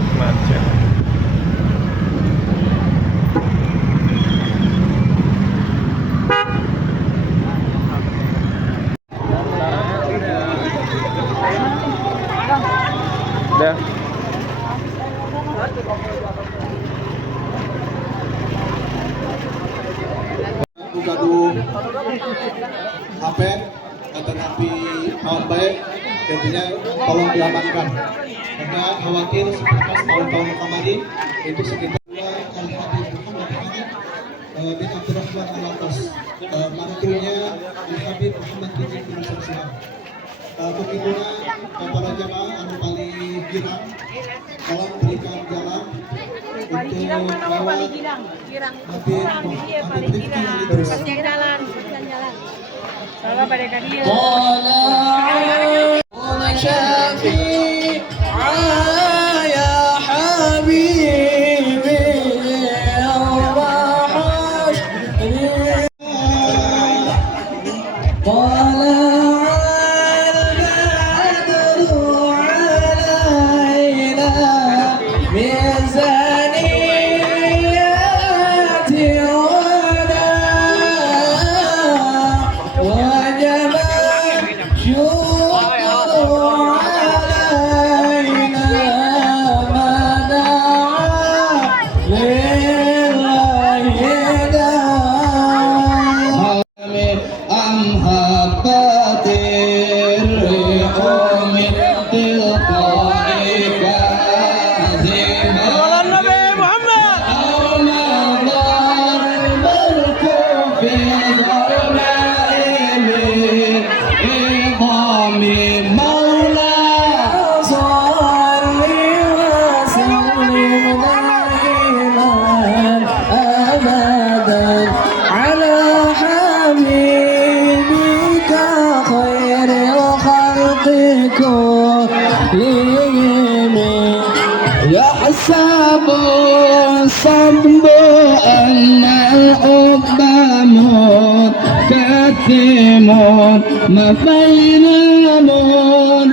macet. Udah. Gaduh HP atau napi tahun baik tentunya tolong diamankan karena khawatir seperti tahun-tahun kemarin itu sekitar Al-Habib Muhammad bin Abdurrahman Al-Atas mantunya Al-Habib Muhammad bin Abdurrahman begitulah para jamaah anu paling girang dalam berikan jalan untuk lewat jalan. Salah pada kalian. يحسب الصنب أن الحب منكتم ما بين منسجم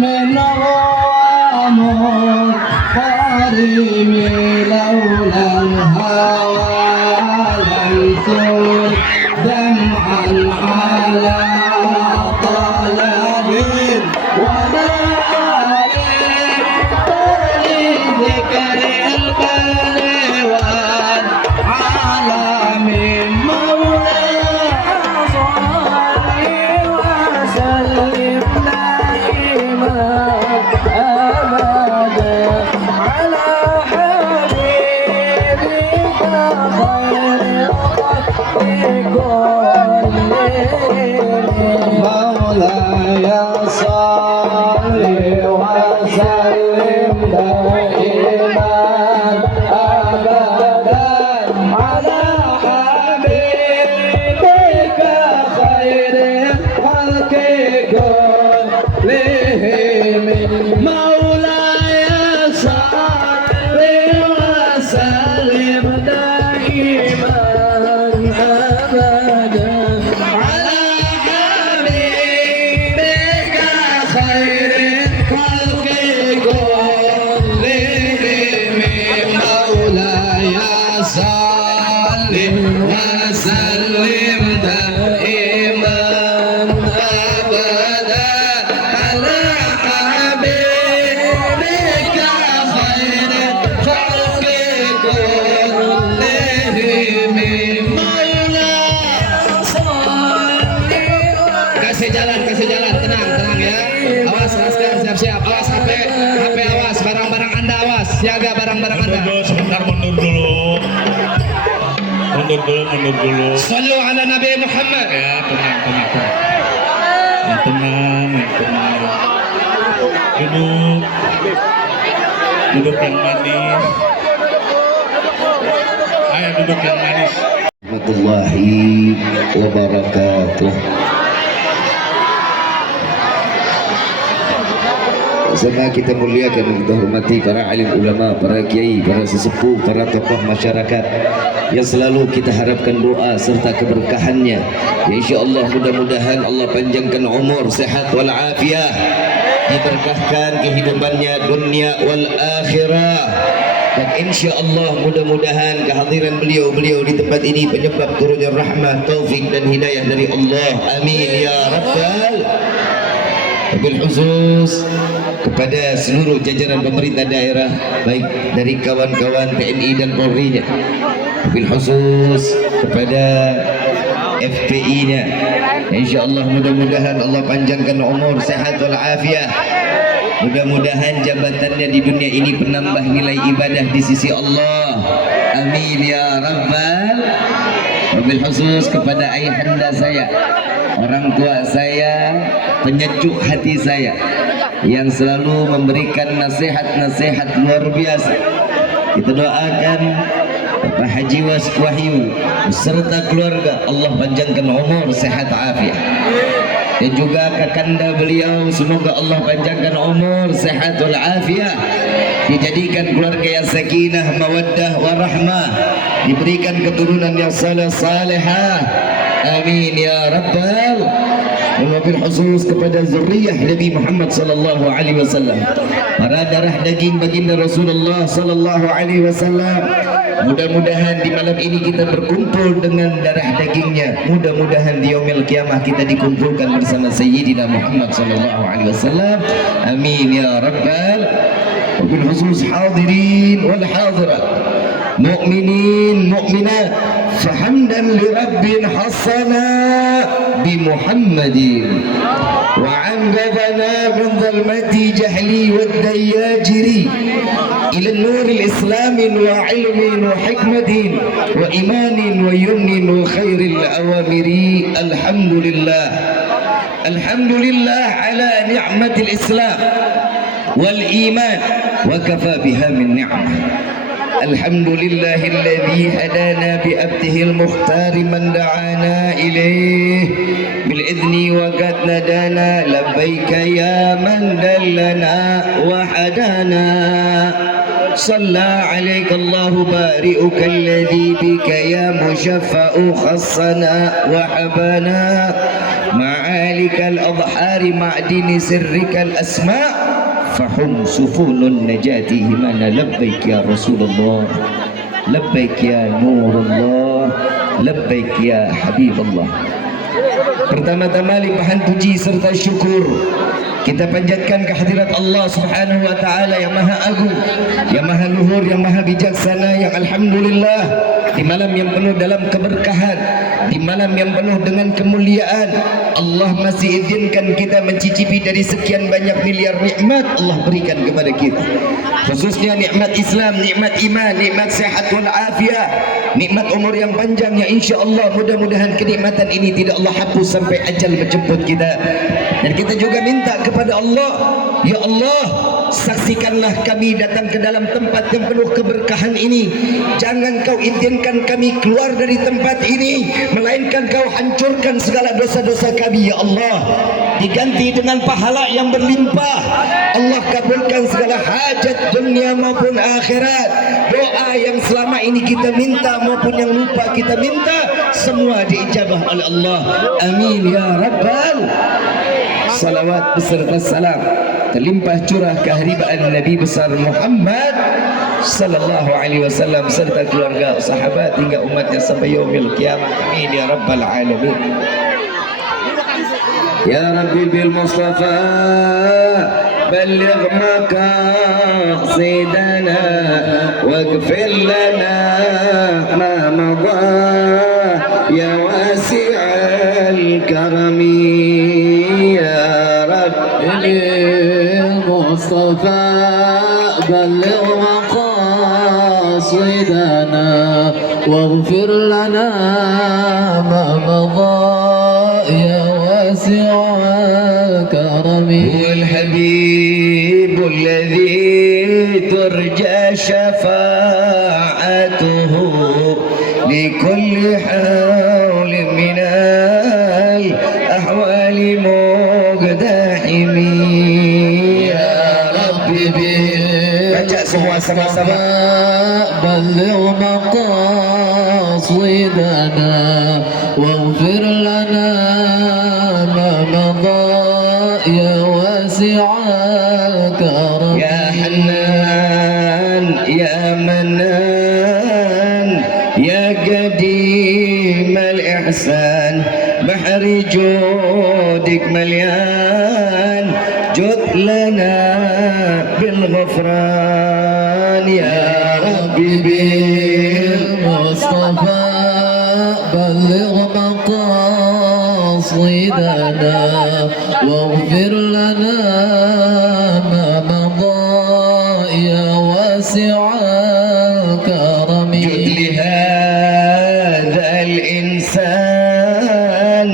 من غرام قريم لولا الهوى لم تر دمعا على طلب ولا مولاي صل وسلم دائما ابدا على حبيبك خير الخلق كلهم مولاي صل وسلم دائما ابدا وسلم دائما أبدا على حبيبك خير الخلق كلهم مولاي صل kasih jalan tenang ya, awas siap-siap, awas HP awas, barang-barang Anda awas, jaga barang-barang Anda. Sebentar, mundur dulu. Sallu ala Nabi Muhammad. Ya, tenang. Duduk yang manis. Ayo duduk yang manis. Warahmatullahi wabarakatuh. Sama kita muliakan, kita hormati para alim ulama, para kiai, para sesepuh, para tokoh masyarakat yang selalu kita harapkan doa serta keberkahannya. Ya, insya Allah mudah-mudahan Allah panjangkan umur, sehat wal afiah. diberkahkan kehidupannya dunia wal akhirah. Dan insya Allah mudah-mudahan kehadiran beliau di tempat ini penyebab turunnya rahmah, taufik dan hidayah dari Allah. Amin ya rabbal. Wabil khusus kepada seluruh jajaran pemerintah daerah, baik dari kawan-kawan TNI dan Polri-nya. Wabil khusus kepada FPI-nya. Insya Allah mudah-mudahan Allah panjangkan umur, sehat wal afiat. Mudah-mudahan jabatannya di dunia ini penambah nilai ibadah di sisi Allah. Amin ya rabbal. Wabil khusus kepada ayahanda saya, orang tua saya, penyejuk hati saya, yang selalu memberikan nasihat-nasihat luar biasa. Kita doakan Bapak Haji Wahyu beserta keluarga, Allah panjangkan umur, sehat afiat. Dan juga kakanda beliau, semoga Allah panjangkan umur, sehat wal afiat, dijadikan keluarga yang sakinah, mawaddah warahmah, diberikan keturunan yang salihah. Amin ya rabbal. Wabil khusus kepada zuriyah Nabi Muhammad sallallahu alaihi wasallam, para darah daging baginda Rasulullah sallallahu alaihi wasallam. Mudah-mudahan di malam ini kita berkumpul dengan darah dagingnya. Mudah-mudahan di yaumil qiyamah kita dikumpulkan bersama Sayyidina Muhammad sallallahu alaihi wasallam. Amin ya rabbal. Wabil khusus hadirin wal hadirat, mu'minin mu'minat, fahamdan li rabbin hasana bi Muhammadin wa anqadhana min dhalmati jahli wad dayajiri ila nur al-islam wa ilmin wa hikmatin wa imanin wa yumnin wa khairil awamiri. Alhamdulillah ala ni'matil islam wal iman wa kafa biha min ni'mah. Alhamdulillahilladzi hadana bi abdihil mukhtar man da'ana ilaih bil idzni wa qad nadana labbaika ya man dallana wa hadana. Salla alaika Allahu bari'uka alladzi bika ya mushaffa'u khassana wa habana ma'alikal adhari ma'dini sirrikal asma' fahum sufunun najati himana. Labbaik ya Rasulullah, labbaik ya Nurullah, labbaik ya Habibullah. Pertama-tama limpahan puji serta syukur kita panjatkan kehadirat Allah Subhanahu wa taala yang maha agung, yang maha luhur, yang maha bijaksana, yang alhamdulillah di malam yang penuh dalam keberkahan, di malam yang penuh dengan kemuliaan, Allah masih izinkan kita mencicipi dari sekian banyak miliar nikmat Allah berikan kepada kita, khususnya nikmat Islam, nikmat iman, nikmat sehat wal afiat, nikmat umur yang panjang yang insya Allah mudah-mudahan kenikmatan ini tidak Allah hapus sampai ajal menjemput kita. Dan kita juga minta kepada Allah, ya Allah, saksikanlah kami datang ke dalam tempat yang penuh keberkahan ini. Jangan kau izinkan kami keluar dari tempat ini, melainkan kau hancurkan segala dosa-dosa kami, ya Allah. Diganti dengan pahala yang berlimpah. Allah kabulkan segala hajat dunia maupun akhirat. Doa yang selama ini kita minta maupun yang lupa kita minta, semua diijabah oleh Allah. Amin ya rabbal. Salawat beserta salam terlimpah curah keharibaan Nabi besar Muhammad sallallahu alaihi wasallam serta keluarga, sahabat hingga umatnya sampai yaumil qiyamah. Amin ya rabbal alamin. Ya Rabbi bil Mustafa balligh maqasidana waghfir lana ma madha ya wasi'al karami. المصطفى بلغ مقاصدنا واغفر لنا ما مضى يا واسع الكرم. هو الحبيب الذي ترجى شفاعته لكل حول من الأحوال مقدحم. Semua sama-sama بلغ مقاصدنا واغفر لنا ما مضى يا واسع ديم الإحسان بحر جودك مليان جد لنا بالغفران يا ربي بالمصطفى بلغ مقاصدنا واغفر لنا ما مضى يا واسع الكرم جد لهذا الإنسان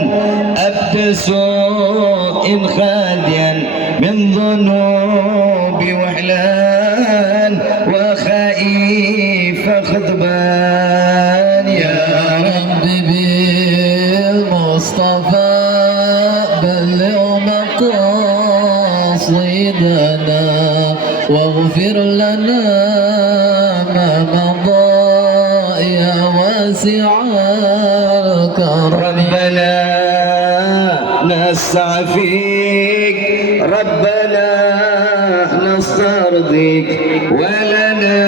أبد سوء خاديا من ذنوب وحلان وخائف خذبان يا رب بالمصطفى بلغ مقاصدنا واغفر لنا ما مضى يا واسع الكرم ربنا نسعى فيك ربنا نسترضيك ولنا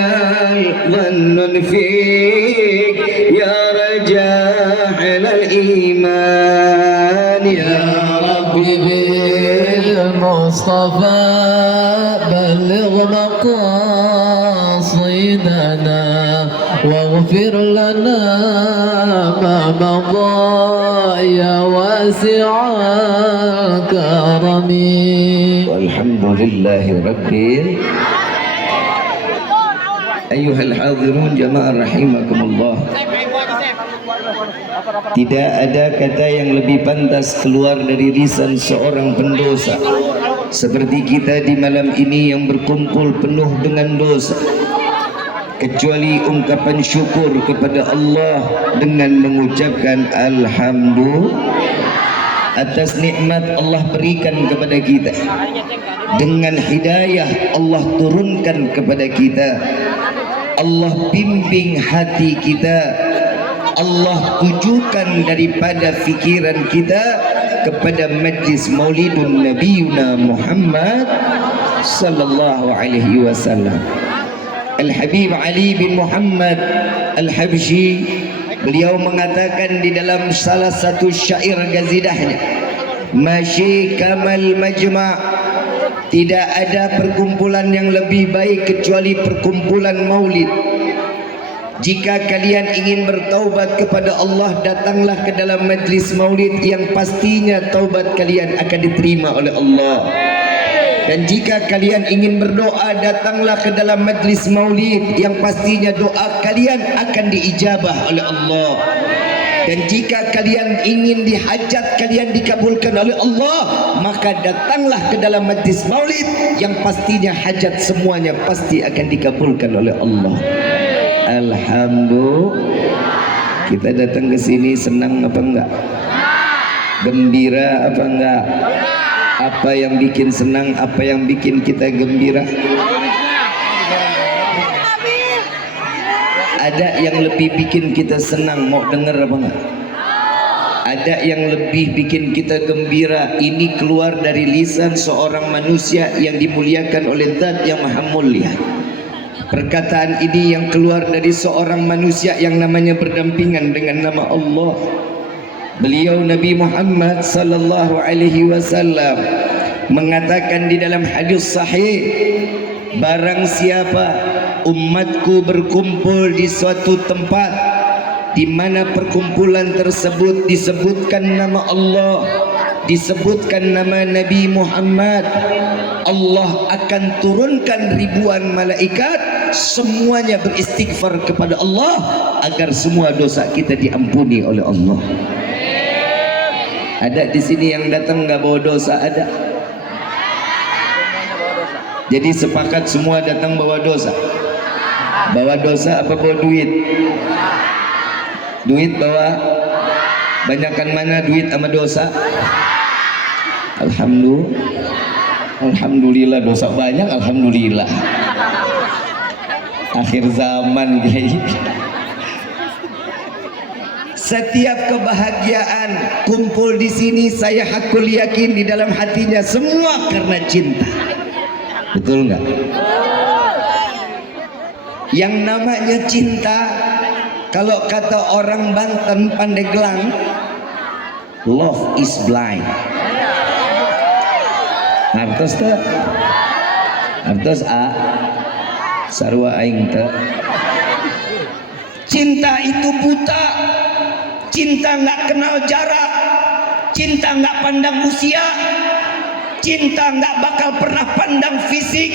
ظن فيك يا رجاح الإيمان يا رب بالمصطفى بلغ مقاصدنا واغفر لنا ما مضى يا واسع الكرم والحمد لله رب أيها الحاضرون jamaah rahimakumullah. Tidak ada kata yang lebih pantas keluar dari lisan seorang pendosa seperti kita di malam ini yang berkumpul penuh dengan dosa, kecuali ungkapan syukur kepada Allah dengan mengucapkan alhamdulillah atas nikmat Allah berikan kepada kita, dengan hidayah Allah turunkan kepada kita, Allah bimbing hati kita, Allah tujukan daripada fikiran kita kepada majlis Maulidun Nabiyuna Muhammad sallallahu alaihi wasallam. Al-Habib Ali bin Muhammad Al-Habsyi, beliau mengatakan di dalam salah satu syair gazidahnya, masyi kamal majma', tidak ada perkumpulan yang lebih baik kecuali perkumpulan maulid. Jika kalian ingin bertaubat kepada Allah, datanglah ke dalam majlis maulid yang pastinya taubat kalian akan diterima oleh Allah. Dan jika kalian ingin berdoa, datanglah ke dalam majlis maulid yang pastinya doa kalian akan diijabah oleh Allah. Dan jika kalian ingin dihajat kalian dikabulkan oleh Allah, maka datanglah ke dalam majlis maulid yang pastinya hajat semuanya pasti akan dikabulkan oleh Allah. Alhamdulillah. Kita datang ke sini senang apa enggak? Gembira apa enggak? Apa yang bikin senang, apa yang bikin kita gembira? Ada yang lebih bikin kita senang, mau dengar apa enggak? Ada yang lebih bikin kita gembira. Ini keluar dari lisan seorang manusia yang dimuliakan oleh Zat yang Maha Mulia. Perkataan ini yang keluar dari seorang manusia yang namanya berdampingan dengan nama Allah. Beliau Nabi Muhammad sallallahu alaihi wasallam mengatakan di dalam hadis sahih, barang siapa umatku berkumpul di suatu tempat di mana perkumpulan tersebut disebutkan nama Allah, disebutkan nama Nabi Muhammad, Allah akan turunkan ribuan malaikat, semuanya beristighfar kepada Allah agar semua dosa kita diampuni oleh Allah. Ada di sini yang datang nggak bawa dosa? Ada. Jadi sepakat semua datang bawa dosa. Bawa dosa apa bawa duit? Duit bawa. Banyakkan mana duit sama dosa? Alhamdulillah dosa banyak. Alhamdulillah. Akhir zaman guys. Setiap kebahagiaan kumpul di sini, saya hakul yakin di dalam hatinya semua karena cinta. Betul nggak? Yang namanya cinta Kalau kata orang Banten Pandeglang, love is blind. Artos teh? Artos sarua aing teh. Cinta itu buta. Cinta nggak kenal jarak. Cinta nggak pandang usia. Cinta nggak bakal pernah pandang fisik.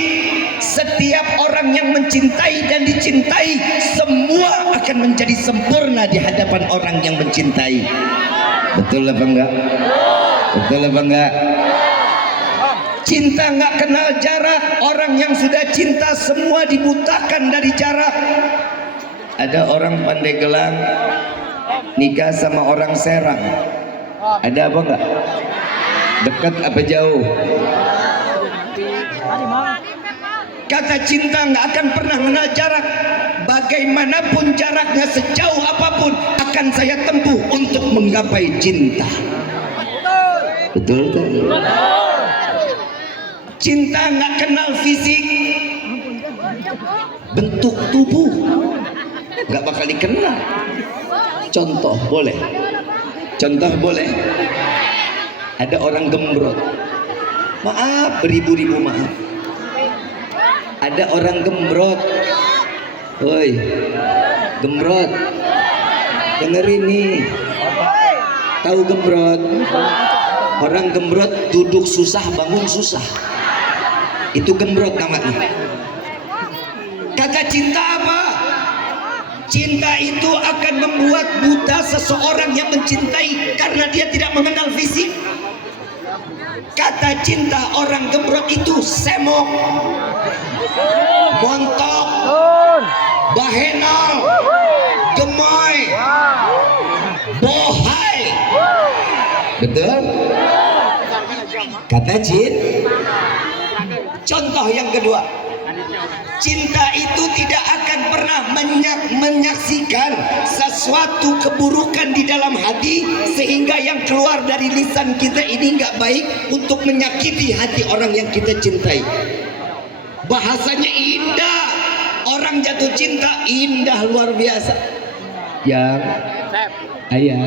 Setiap orang yang mencintai dan dicintai, semua akan menjadi sempurna di hadapan orang yang mencintai. Betul apa enggak? Betul apa enggak? Cinta nggak kenal jarak. Orang yang sudah cinta semua dibutakan dari jarak. Ada orang Pandeglang nikah sama orang Serang. Ada apa enggak? Dekat apa jauh? Kata cinta nggak akan pernah kenal jarak. Bagaimanapun jaraknya, sejauh apapun akan saya tempuh untuk menggapai cinta. Betul tak? Cinta nggak kenal fisik, bentuk tubuh nggak bakal dikenal. Contoh boleh? Contoh boleh? Ada orang gembrot, maaf, beribu-ribu maaf. Ada orang gembrot, woi, gembrot, dengerin nih, tahu gembrot? Orang gembrot duduk susah, bangun susah, itu gembrot namanya. Kata cinta apa? Cinta itu akan membuat buta seseorang yang mencintai karena dia tidak mengenal fisik. Kata cinta orang gembrot itu semok, montok, bahenol, gemoy, bohai. Betul? Kata Jin. Contoh yang kedua, cinta itu tidak akan pernah menyaksikan sesuatu keburukan di dalam hati sehingga yang keluar dari lisan kita ini nggak baik untuk menyakiti hati orang yang kita cintai. Bahasanya indah, orang jatuh cinta indah luar biasa. Yang ayah,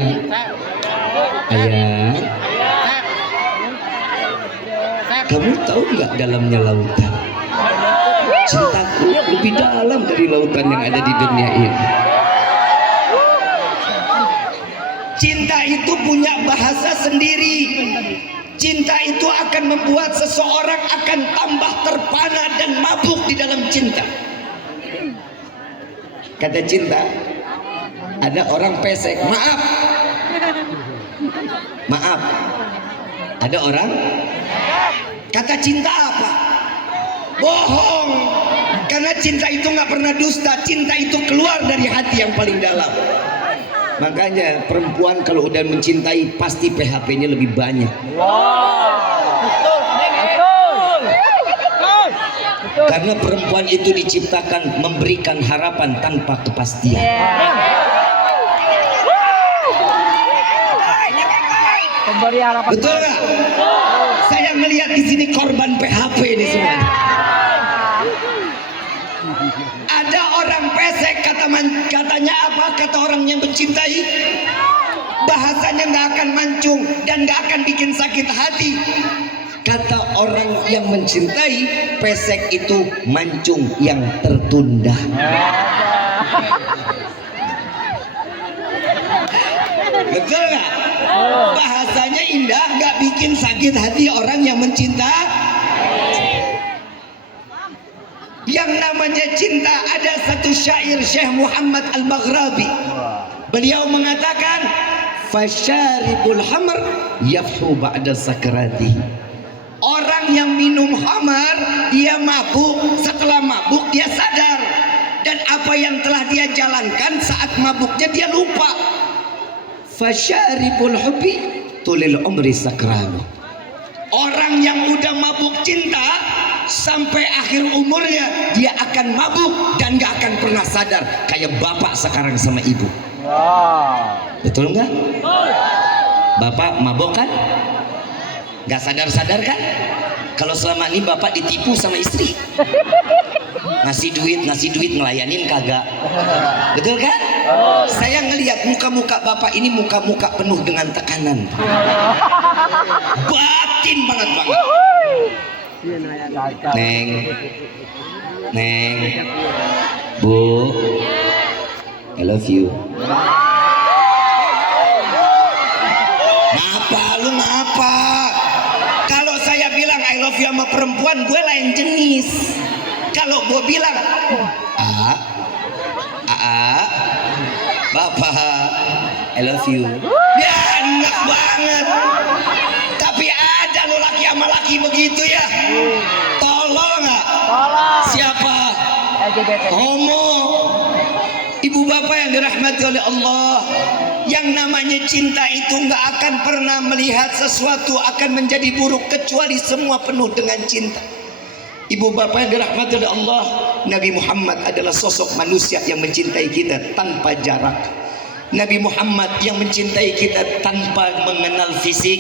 kamu tahu nggak dalamnya lautan? Cintaku lebih dalam dari lautan yang ada di dunia ini. Cinta itu punya bahasa sendiri. Cinta itu akan membuat seseorang akan tambah terpana dan mabuk di dalam cinta. Kata cinta, ada orang pesek, maaf, maaf. Ada orang kata cinta apa? Bohong. Karena cinta itu nggak pernah dusta. Cinta itu keluar dari hati yang paling dalam. Makanya perempuan kalau udah mencintai pasti PHP-nya lebih banyak. Karena perempuan itu diciptakan memberikan harapan tanpa kepastian. Betul nggak? Saya melihat di sini korban PHP ini semua. Ada orang pesek, katanya apa? Kata orang yang mencintai, bahasanya nggak akan mancung dan nggak akan bikin sakit hati. Kata orang yang mencintai, pesek itu mancung yang tertunda. Betul nggak? Bahasanya indah, nggak bikin sakit hati orang yang mencinta. Yang namanya cinta, ada satu syair Syekh Muhammad Al-Maghrabi. Beliau mengatakan, fasyaribul hamr yafhu ba'da sakrati. Orang yang minum khamar, dia mabuk, setelah mabuk dia sadar, dan apa yang telah dia jalankan saat mabuknya dia lupa. Fasyaribul hubbi tulil umri sakranu. Orang yang udah mabuk cinta sampai akhir umurnya dia akan mabuk dan gak akan pernah sadar, kayak bapak sekarang sama ibu. Betul nggak? Bapak mabuk kan? Gak sadar-sadar kan? Kalau selama ini bapak ditipu sama istri, ngasih duit ngelayanin kagak. Betul kan? Saya ngelihat muka-muka bapak ini muka-muka penuh dengan tekanan. Batin banget. Neng, Bu, I love you. Ngapa? Kalau saya bilang I love you sama perempuan, gue lain jenis. Kalau gue bilang Bapak, I love you, ya enak banget. Tapi ada lo laki sama laki begitu ya. Tolol nggak? Siapa? Homo. Ibu bapak yang dirahmati oleh Allah, yang namanya cinta itu nggak akan pernah melihat sesuatu akan menjadi buruk kecuali semua penuh dengan cinta. Ibu bapak yang dirahmati oleh Allah, Nabi Muhammad adalah sosok manusia yang mencintai kita tanpa jarak. Nabi Muhammad yang mencintai kita tanpa mengenal fisik.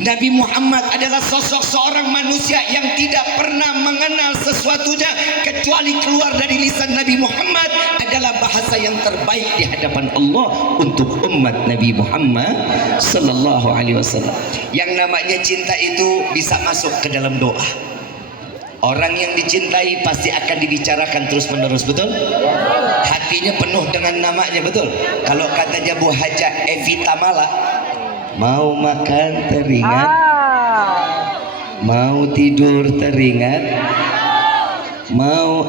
Nabi Muhammad adalah sosok seorang manusia yang tidak pernah mengenal sesuatunya kecuali keluar dari lisan Nabi Muhammad adalah bahasa yang terbaik di hadapan Allah untuk umat Nabi Muhammad sallallahu alaihi wasallam. Yang namanya cinta itu bisa masuk ke dalam doa. Orang yang dicintai pasti akan dibicarakan terus menerus, betul? Hatinya penuh dengan namanya, betul? Kalau katanya Bu Haja Evita Mala, mau makan teringat, mau tidur teringat, mau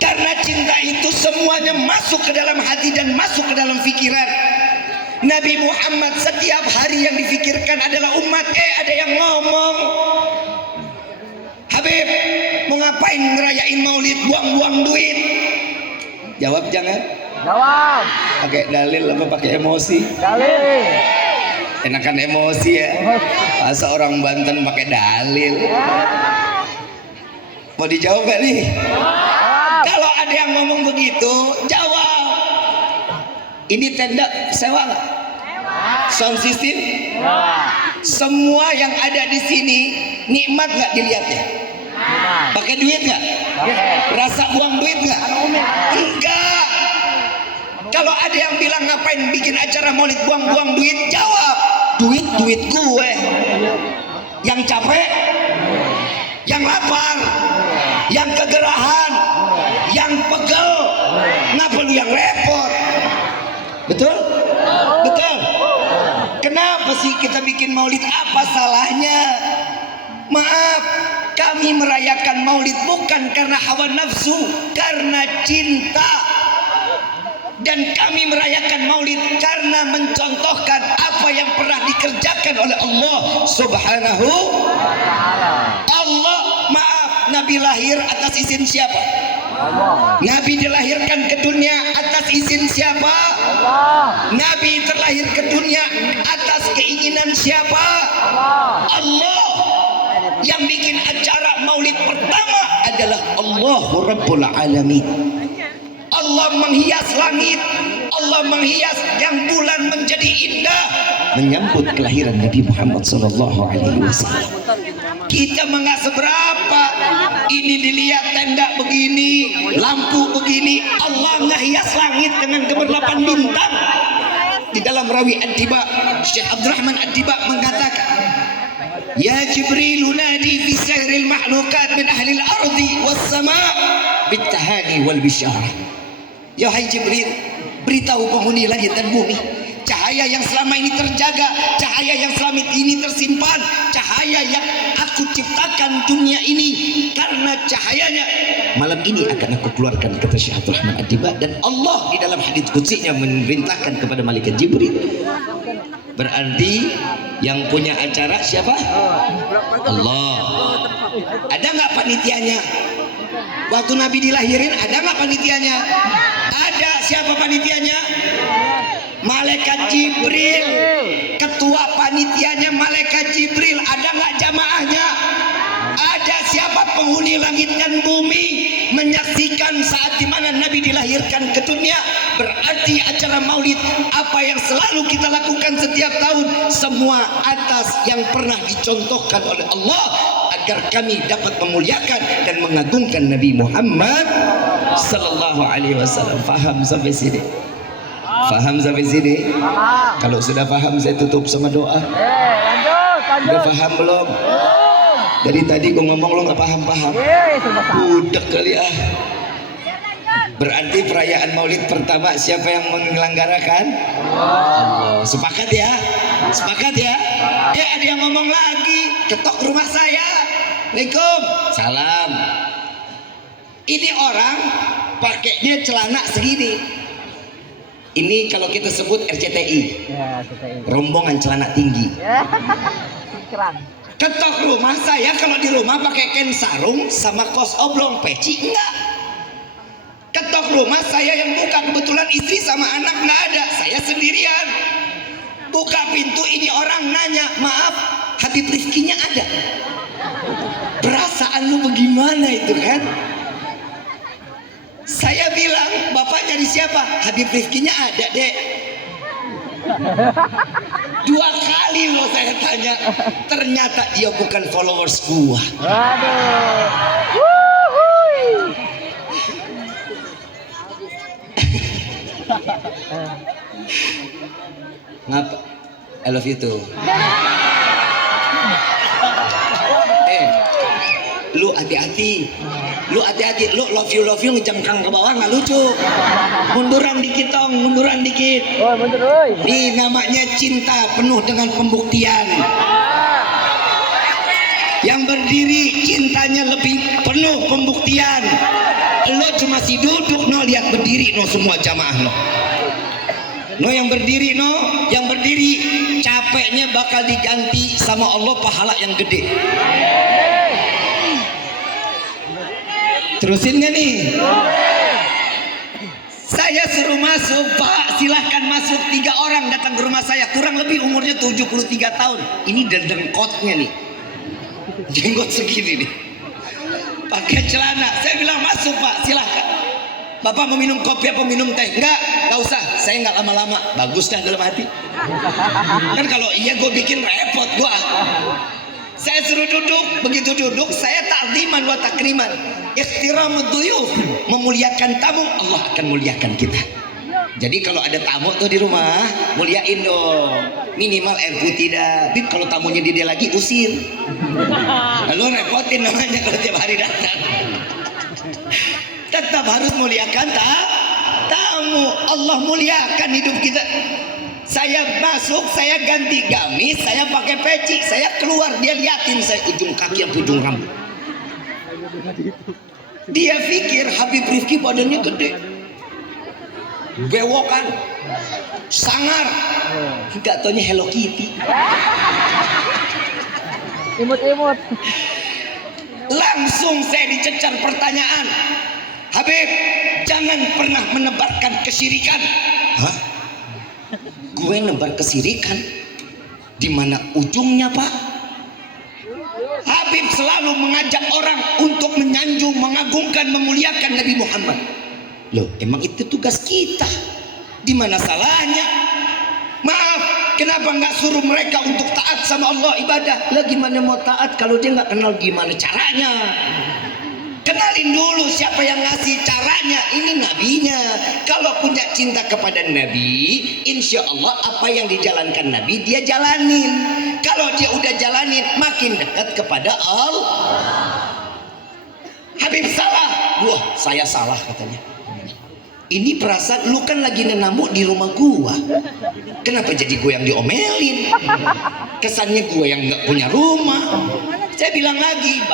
Karena cinta itu semuanya masuk ke dalam hati dan masuk ke dalam pikiran. Nabi Muhammad setiap hari yang difikirkan adalah umat. Ada yang ngomong, Habib mau ngapain ngerayain maulid, buang-buang duit? Jawab jangan. Jawab. Pakai dalil apa pakai emosi? Dalil. Enakan emosi ya. Masa orang Banten pakai dalil? Mau dijawab gak nih? Kalau ada yang ngomong begitu, jawab. Ini tenda sewa nggak? Sound system? Semua yang ada di sini nikmat nggak dilihatnya? Pakai duit nggak? Rasa buang duit nggak? Enggak. Kalau ada yang bilang ngapain bikin acara maulid buang-buang duit, jawab, duit gue. Yang capek, yang lapar, yang kegerahan, yang pegel, ngapa lu yang repot? Betul? Betul. Kenapa sih kita bikin maulid? Apa salahnya? Maaf, kami merayakan maulid bukan karena hawa nafsu, karena cinta. Dan kami merayakan maulid karena mencontohkan apa yang pernah dikerjakan oleh Allah Subhanahu Allah. Maaf, Nabi lahir atas izin siapa? Nabi dilahirkan ke dunia atas izin siapa? Nabi terlahir ke dunia atas keinginan siapa? Allah. Yang bikin acara maulid pertama adalah Allahu Rabbul Alamin. Allah menghias langit, Allah menghias yang bulan menjadi indah menyambut kelahiran Nabi Muhammad sallallahu alaihi wasallam. Kita nggak seberapa, ini dilihat tenda begini, lampu begini, Allah ngehias langit dengan gemerlapan bintang. Di dalam rawi Ad-Diba, Syekh Abdurrahman Ad-Diba mengatakan, Ya Jibril nadi fi sairil mahlukat min ahli al-ardi was sama' bitahani wal bisyarah. Ya hai Jibril, beritahu penghuni langit dan bumi, cahaya yang selama ini terjaga, cahaya yang selama ini tersimpan, cahaya yang aku ciptakan dunia ini karena cahayanya malam ini akan aku keluarkan, kata Syekh Abdul Rahman Ad-Diba. Dan Allah di dalam hadits qudsinya memerintahkan kepada malaikat Jibril. Berarti yang punya acara siapa? Allah. Ada nggak panitianya? Waktu Nabi dilahirin ada nggak panitianya? Ada. Siapa panitianya? Malaikat Jibril. Ketua panitianya malaikat Jibril. Ada nggak jamaahnya? Ada. Siapa? Penghuni langit dan bumi menyaksikan saat dimana Nabi dilahirkan ke dunia. Berarti acara maulid apa yang selalu kita lakukan setiap tahun, semua atas yang pernah dicontohkan oleh Allah agar kami dapat memuliakan dan mengagungkan Nabi Muhammad Sallallahu alaihi wasallam. Faham sampai sini? Faham sampai sini? Kalau sudah paham saya tutup sama doa. Udah paham belum? Dari tadi gue ngomong lo nggak paham-paham. Udah kali ah. Berarti perayaan Maulid pertama siapa yang menyelenggarakan? Allah. Sepakat ya? Sepakat ya? Ada yang ngomong lagi. Ketok rumah saya. Assalamualaikum. Salam. Ini orang pakainya celana segini. Ini kalau kita sebut RCTI. Rombongan celana tinggi. Ketok rumah saya kalau di rumah pakai kain sarung sama kos oblong, peci enggak. Ketok rumah saya yang buka, kebetulan istri sama anak nggak ada, saya sendirian. Buka pintu, ini orang nanya, maaf Habib Rifkinya ada? Perasaan lu bagaimana itu kan? Saya bilang, bapak nyari siapa? Habib Rifkinya ada dek. 2 kali loh saya tanya, ternyata dia bukan followers gua. Ngapa? I love you too. Lu hati-hati, lu love you ngejengkang ke bawah nggak lucu. Munduran dikit tong, munduran dikit. Ini namanya cinta penuh dengan pembuktian. Yang berdiri cintanya lebih penuh pembuktian. Lo cuma si duduk no, lihat berdiri no semua jamaah no. No yang berdiri no, yang berdiri capeknya bakal diganti sama Allah pahala yang gede. Terusin gak nih? Saya suruh masuk, Pak silahkan masuk. 3 orang datang ke rumah saya, kurang lebih umurnya 73 tahun. Ini dengkotnya nih, jenggot segini nih, pakai celana. Saya bilang masuk Pak, silahkan. Bapak mau minum kopi apa minum teh? Enggak usah, saya nggak lama-lama. Bagus dah dalam hati. Kan kalau iya gue bikin repot gue. Saya suruh duduk, begitu duduk saya ta'ziman wa takriman. Ihtiramud duyuf, memuliakan tamu, Allah akan muliakan kita. Jadi kalau ada tamu tuh di rumah, muliain dong. Minimal air putih dah. Bib kalau tamunya dia lagi usir. Lalu repotin namanya kalau tiap hari datang. Tetap harus muliakan tamu. Allah muliakan hidup kita. Saya masuk, saya ganti gamis, saya pakai peci, saya keluar, dia liatin saya ujung kaki atau ujung rambut. Dia pikir Habib Rifki badannya gede, bewokan, sangar, nggak taunya Hello Kitty. Imut-imut. Langsung saya dicecar pertanyaan, Habib, jangan pernah menebarkan kesyirikan. Hah? Gue nebar kesirikan? Di mana ujungnya Pak? Habib selalu mengajak orang untuk menyanjung, mengagungkan, memuliakan Nabi Muhammad. Loh, emang itu tugas kita. Di mana salahnya? Maaf, kenapa nggak suruh mereka untuk taat sama Allah, ibadah? Lah gimana mau taat kalau dia nggak kenal gimana caranya? Kenalin dulu siapa yang ngasih caranya. Ini nabinya. Kalau punya cinta kepada Nabi, insya Allah apa yang dijalankan Nabi dia jalanin. Kalau dia udah jalanin, makin dekat kepada Allah. Habib salah. Wah, saya salah katanya. Ini perasaan lu kan lagi nenamu di rumah gua. Kenapa jadi gue yang diomelin? Kesannya gue yang nggak punya rumah. Saya bilang lagi,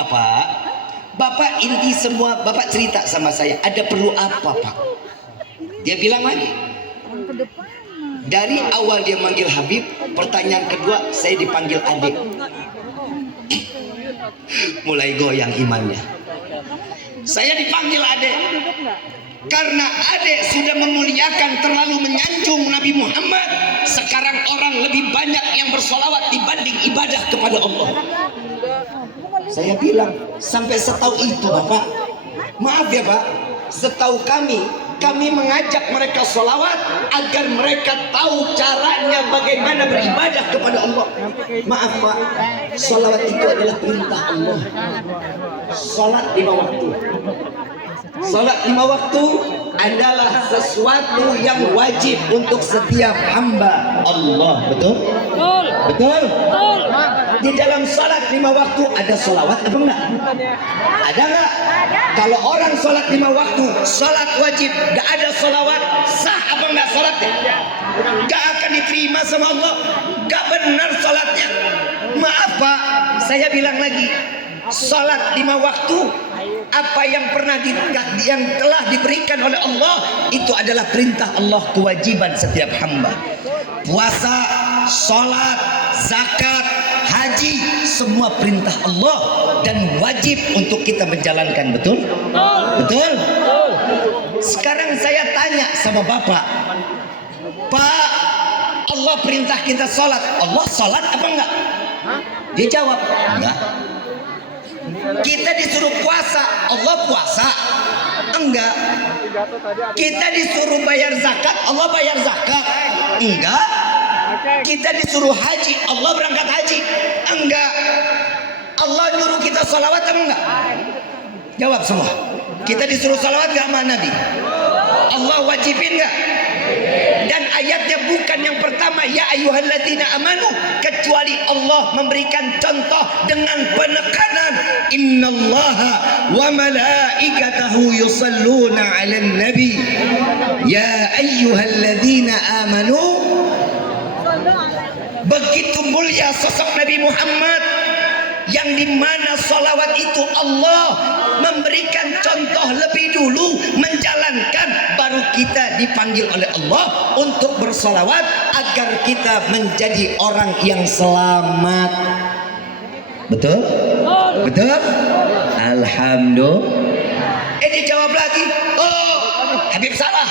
Bapak inti semua, Bapak cerita sama saya, ada perlu apa Pak? Dia bilang lagi, dari awal dia manggil Habib, pertanyaan kedua saya dipanggil adik. Mulai goyang imannya. Saya dipanggil adik karena adik sudah memuliakan, terlalu menyanjung Nabi Muhammad. Sekarang orang lebih banyak yang bersolawat dibanding ibadah kepada Allah. Saya bilang, sampai setahu itu Bapak, maaf ya Pak, setahu kami mengajak mereka sholawat agar mereka tahu caranya bagaimana beribadah kepada Allah. Maaf Pak, sholawat itu adalah perintah Allah. Sholat 5 waktu. Salat 5 waktu adalah sesuatu yang wajib untuk setiap hamba Allah. Betul? Betul. Betul? Betul. Di dalam salat 5 waktu ada solawat apa enggak? Ada enggak? Kalau orang salat 5 waktu, salat wajib, enggak ada solawat, sah apa enggak salatnya? Enggak akan diterima sama Allah. Enggak benar salatnya. Maaf Pak, saya bilang lagi, salat 5 waktu, apa yang yang telah diberikan oleh Allah itu adalah perintah Allah, kewajiban setiap hamba. Puasa, salat, zakat, haji, semua perintah Allah dan wajib untuk kita menjalankan. Betul? Betul? Sekarang saya tanya sama Bapak, Pak, Allah perintah kita salat, Allah salat apa enggak? Dia jawab, enggak. Kita disuruh puasa, Allah puasa? Enggak. Kita disuruh bayar zakat, Allah bayar zakat? Enggak. Kita disuruh haji, Allah berangkat haji? Enggak. Allah nyuruh kita salawat apa enggak? Jawab semua. Kita disuruh salawat enggak sama Nabi? Allah wajibin enggak? Dan ayatnya bukan yang pertama, ya ayyuhalladzina amanu, kecuali Allah memberikan contoh dengan penekanan, innallaha wa malaikatahu yusalluna 'alan nabi ya ayyuhalladzina amanu. Begitu mulia sosok Nabi Muhammad, yang dimana salawat itu Allah memberikan contoh lebih dulu menjalankan, baru kita dipanggil oleh Allah untuk bersalawat agar kita menjadi orang yang selamat. Betul? Betul? Alhamdulillah. Dia jawab lagi, oh Habib salah.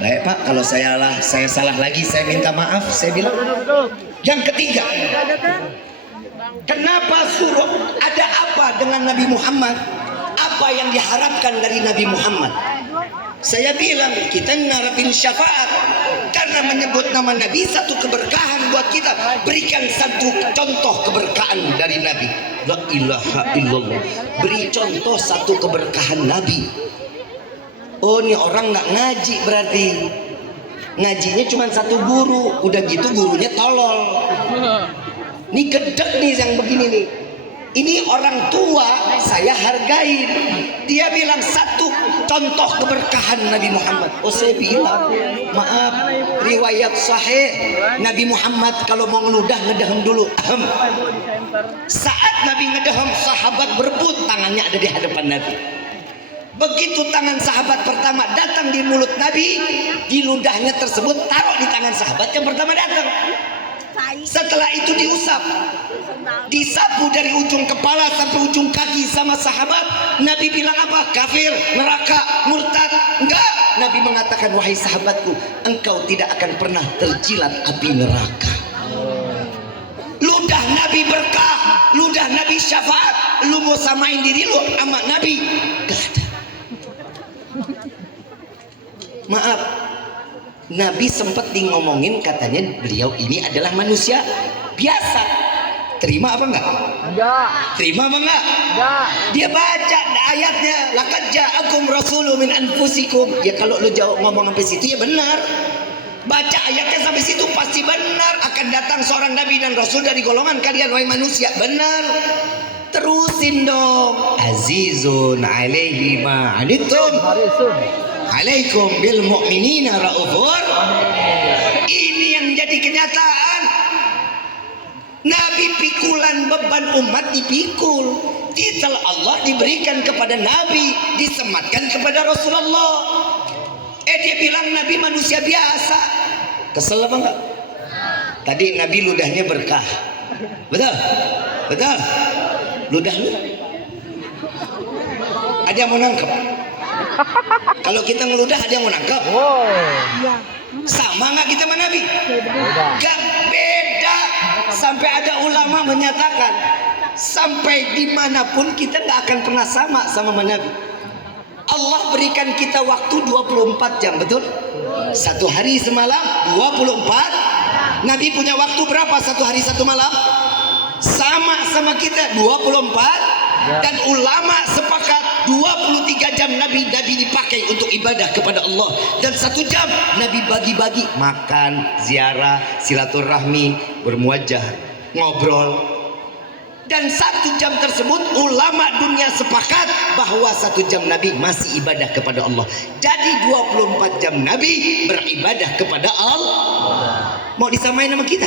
Baik Pak, kalau saya salah lagi, saya minta maaf, saya bilang. Yang ketiga, kenapa suruh, ada apa dengan Nabi Muhammad? Apa yang diharapkan dari Nabi Muhammad? Saya bilang kita ngarepin syafaat, karena menyebut nama Nabi satu keberkahan buat kita. Berikan satu contoh keberkahan dari Nabi. La ilaha illallah. Beri contoh satu keberkahan Nabi. Oh, ini orang nggak ngaji berarti. Ngajinya cuma satu guru, udah gitu gurunya tolol. Ini gedek nih yang begini nih. Ini orang tua saya hargain. Dia bilang satu contoh keberkahan Nabi Muhammad. Oh, saya bilang maaf, riwayat sahih Nabi Muhammad kalau mau ngeludah ngedehem dulu. Saat Nabi ngedehem, sahabat berebut tangannya ada di hadapan Nabi. Begitu tangan sahabat pertama datang di mulut Nabi, di ludahnya tersebut taruh di tangan sahabat yang pertama datang. Setelah itu diusap, disapu dari ujung kepala sampai ujung kaki sama sahabat. Nabi bilang apa? Kafir, neraka, murtad? Enggak. Nabi mengatakan, wahai sahabatku, engkau tidak akan pernah terjilat api neraka. Ludah Nabi berkah, ludah Nabi syafaat. Lu mau samain diri lu sama Nabi? Gak ada. Maaf, Nabi sempat ngomongin, katanya beliau ini adalah manusia biasa. Terima apa enggak? Enggak. Terima apa enggak? Enggak. Dia baca ayatnya, laqad ja'akum rasulun min anfusikum. Ya kalau lu jauh ngomong sampai situ ya benar. Baca ayatnya sampai situ pasti benar, akan datang seorang nabi dan rasul dari golongan kalian wahai manusia. Benar. Terusin dong. Azizun alaihi ma anittum. Alaikum bil mu'minina raufur. Ini yang jadi kenyataan. Nabi pikulan beban umat dipikul. Titel Allah diberikan kepada Nabi, disematkan kepada Rasulullah. Dia bilang Nabi manusia biasa. Kesel apa enggak? Tadi Nabi ludahnya berkah. Betul? Betul? Ludah lu. Ada yang mau nangkep? Kalau kita ngeludah ada yang mau nangkep? Sama nggak kita sama Nabi? Gak beda. Sampai ada ulama menyatakan, sampai dimanapun kita nggak akan pernah sama Nabi. Allah berikan kita waktu 24 jam, betul? Satu hari semalam 24. Nabi punya waktu berapa satu hari satu malam? Sama kita 24. Dan ulama sepakat 23 jam Nabi dipakai untuk ibadah kepada Allah, dan 1 jam Nabi bagi-bagi makan, ziarah, silaturahmi, bermuajah, ngobrol. Dan 1 jam tersebut ulama dunia sepakat bahwa 1 jam Nabi masih ibadah kepada Allah. Jadi 24 jam Nabi beribadah kepada Allah. Mau disamain sama kita?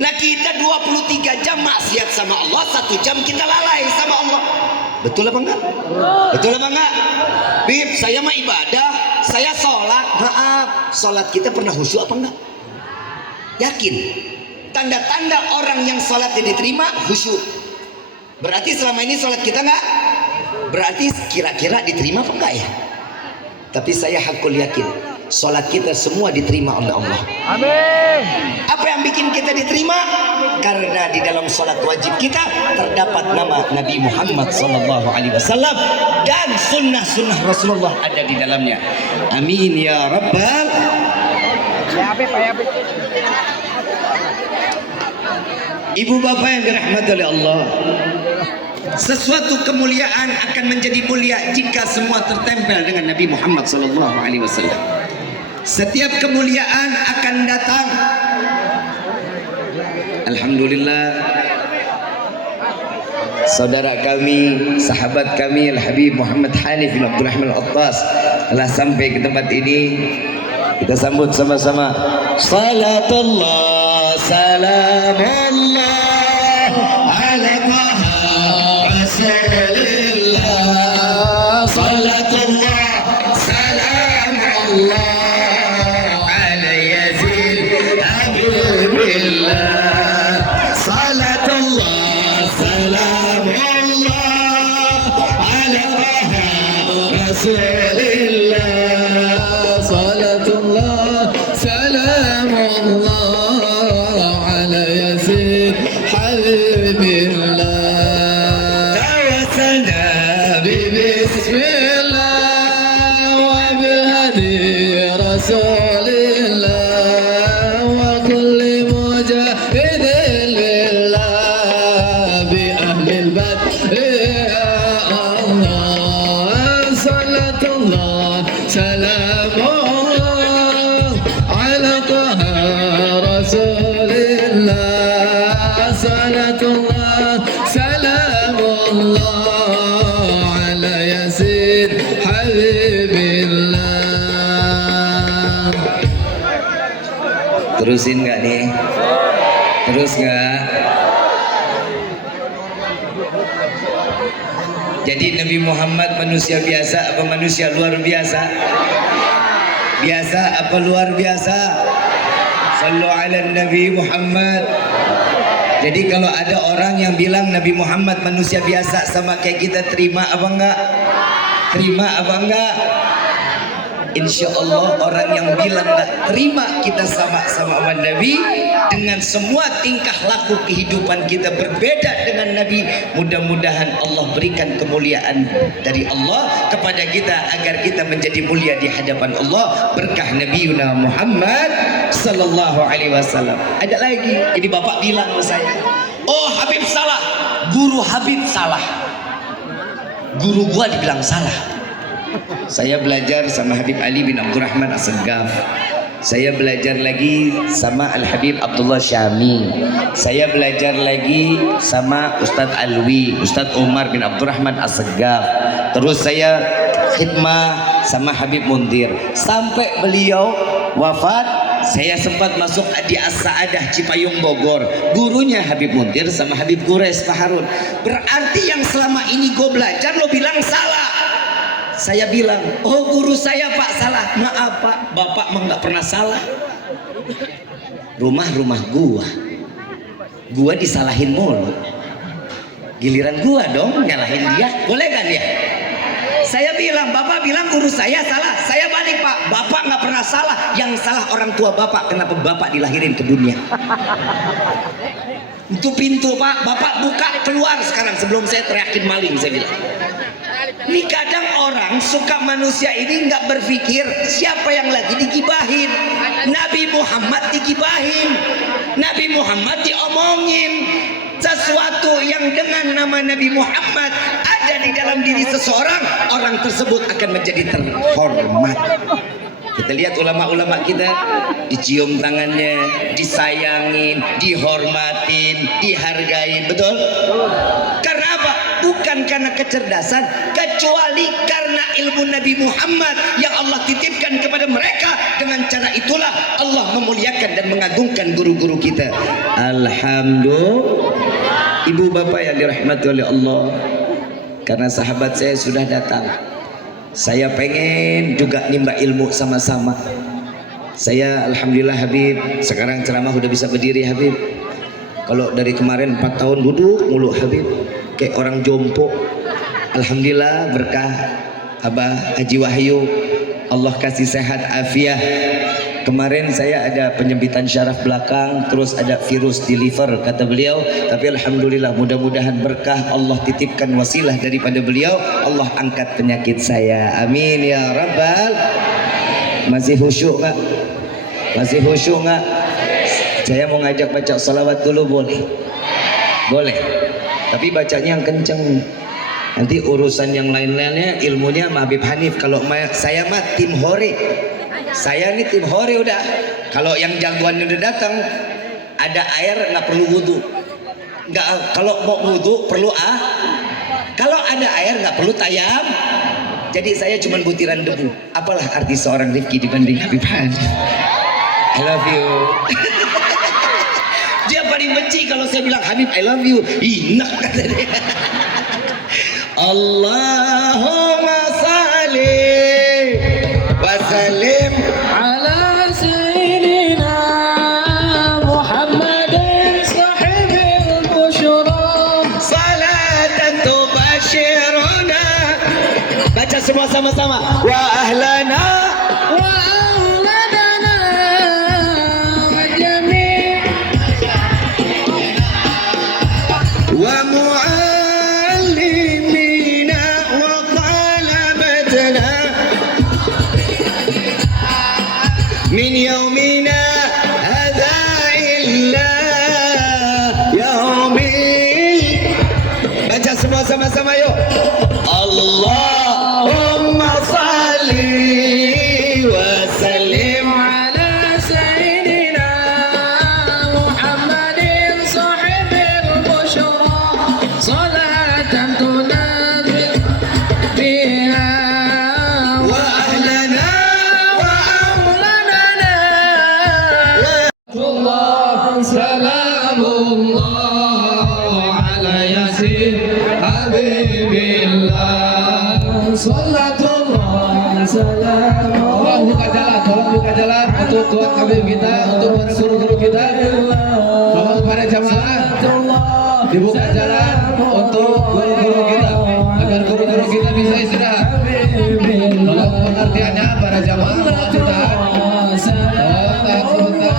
Nah, kita 23 jam maksiat sama Allah, 1 jam kita lalai sama Allah. Betul apa enggak? Betul apa enggak? Bib, saya mah ibadah, saya sholat. Maaf, sholat kita pernah khusyuk apa enggak? Yakin? Tanda-tanda orang yang sholatnya diterima khusyuk. Berarti selama ini sholat kita enggak? Berarti kira-kira diterima apa enggak ya? Tapi saya hakul yakin, sholat kita semua diterima oleh Allah. Amin. Apa yang bikin kita diterima? Karena di dalam sholat wajib kita terdapat nama Nabi Muhammad SAW dan sunnah-sunnah Rasulullah ada di dalamnya. Amin ya Rabbal. Ibu bapak yang dirahmati oleh Allah, sesuatu kemuliaan akan menjadi mulia jika semua tertempel dengan Nabi Muhammad SAW. Setiap kemuliaan akan datang. Alhamdulillah, saudara kami, sahabat kami Al-Habib Muhammad Hanif bin Abdurrahman Al-Attas telah sampai ke tempat ini. Kita sambut sama-sama. Salatullah, salamullah ala Taha Rasulillah. Salatullah, salamullah ala Yazid Habibillah. Salatullah, salamullah ala Taha Rasulillah. Salatullah, salamullah ala Yazid Habibillah. Tawassalna Bismillah wa bilhadi Rasulillah wa kulli mujahidin lillah bi ahlil badr ya Allah. Salatullah, salamullah ala Taha Rasulillah. Salatullah, salamullah ala Yazid Habibillah. Terusin nggak nih? Terus nggak? Jadi Nabi Muhammad manusia biasa apa manusia luar biasa? Biasa apa luar biasa? Sallu ala Nabi Muhammad. Jadi kalau ada orang yang bilang Nabi Muhammad manusia biasa sama kayak kita, terima apa enggak? Terima apa enggak? Insya Allah orang yang bilang enggak terima kita sama-sama Nabi dengan semua tingkah laku kehidupan kita berbeda dengan Nabi, mudah-mudahan Allah berikan kemuliaan dari Allah kepada kita agar kita menjadi mulia di hadapan Allah berkah Nabi Muhammad sallallahu alaihi wasallam. Ada lagi, ini bapak bilang sama saya, oh Habib salah, guru Habib salah, guru gua dibilang salah. Saya belajar sama Habib Ali bin Abdurrahman As-Saggaf. Saya belajar lagi sama Al-Habib Abdullah Syami. Saya belajar lagi sama Ustadz Alwi, Ustadz Umar bin Abdurrahman As-Saggaf. Terus saya khidmah sama Habib Mundir. Sampai beliau wafat, saya sempat masuk di As-Saadah Cipayung Bogor. Gurunya Habib Mundir sama Habib Quraisy Pak Harun. Berarti yang selama ini gue belajar lo bilang salah. Saya bilang, oh guru saya Pak salah. Maaf Pak, Bapak mah nggak pernah salah. Rumah gua disalahin mulu. Giliran gua dong nyalahin dia, boleh kan ya? Saya bilang, Bapak bilang guru saya salah. Saya balik Pak, Bapak nggak pernah salah. Yang salah orang tua Bapak, kenapa Bapak dilahirin ke dunia? Itu pintu Pak, Bapak buka keluar sekarang sebelum saya teriakin maling, saya bilang. Ini kadang orang suka manusia ini nggak berpikir siapa yang lagi digibahin. Nabi Muhammad digibahin, Nabi Muhammad diomongin. Sesuatu yang dengan nama Nabi Muhammad ada ada di dalam diri seseorang, orang tersebut akan menjadi terhormat. Kita lihat ulama-ulama kita, dicium tangannya, disayangin, dihormatin, dihargain, betul? Karena apa? Bukan karena kecerdasan, kecuali karena ilmu Nabi Muhammad yang Allah titipkan kepada mereka. Dengan cara itulah Allah memuliakan dan mengagungkan guru-guru kita. Alhamdulillah. Ibu bapak yang dirahmati oleh Allah, karena sahabat saya sudah datang, saya pengen juga nimba ilmu sama-sama. Saya alhamdulillah Habib, sekarang ceramah udah bisa berdiri Habib. Kalau dari kemarin 4 tahun duduk mulu Habib, kayak orang jompo. Alhamdulillah berkah Abah Haji Wahyu, Allah kasih sehat afiah. Kemarin saya ada penyempitan syaraf belakang, terus ada virus di liver kata beliau, tapi alhamdulillah mudah-mudahan berkah Allah titipkan wasilah daripada beliau, Allah angkat penyakit saya. Amin ya rabbal. Masih khusyuk nggak? Masih khusyuk nggak? Saya mau ngajak baca salawat dulu, boleh? Boleh. Tapi bacanya yang kenceng. Nanti urusan yang lain-lainnya ilmunya sama Habib Hanif. Kalau saya mah tim hore. Saya ini tim hore udah. Kalau yang jagoan udah datang, ada air nggak perlu wudhu. Nggak, kalau mau wudhu perlu kalau ada air nggak perlu tayam. Jadi saya cuma butiran debu. Apalah arti seorang Rifki dibanding Habib Hanif? I love you. Dia paling benci kalau saya bilang Habib I love you. Enak kata dia. Allahumma salli wa sallim على سيدنا محمد صاحب البشرى salatan tubashiruna. Baca semua sama-sama. Wa ahlana وأولادنا والجميع wa muallimina wa talabatana min yaumina hadha illa yaumi. Baca semua sama-sama yuk. Allahumma salli wa sallim على سيدنا محمد صاحب البشرى صلاة تنادي بها wa ahlana wa وأولادنا الله سلام الله على ياسين حبيب الله صلاة الله سلام Tolong buka jalan untuk Tuhan Habib kita, untuk para guru-guru kita. Tolong para jamaah dibuka jalan untuk guru-guru kita, agar guru-guru kita bisa istirahat. Tolong pengertiannya para jamaah mohon ditahan. Tolong tahan sebentar. Tunggu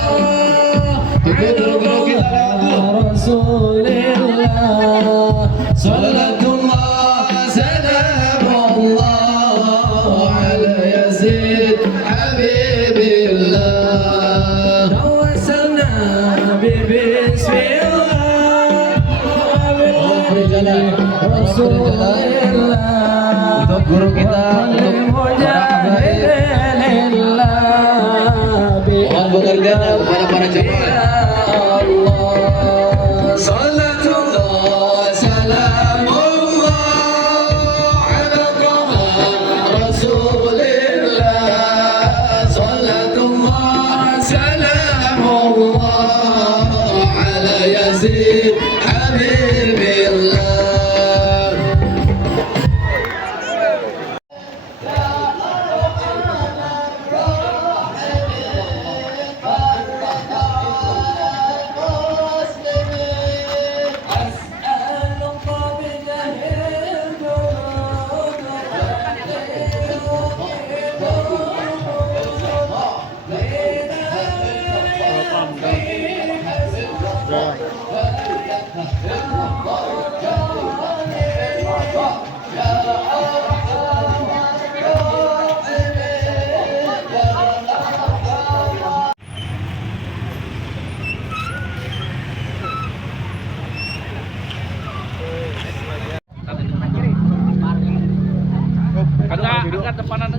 guru-guru kita lewat tuh. Salatullah salamullah ala Yazid Habibillah Tawassalna bismillah Rasulillah Untuk guru kita, untuk para habaib, mohon pengertiannya kepada para jamaah. Salatullah salamullah ala Taha Rasulillah Salatullah salamullah ala Yazid Habibillah. depanan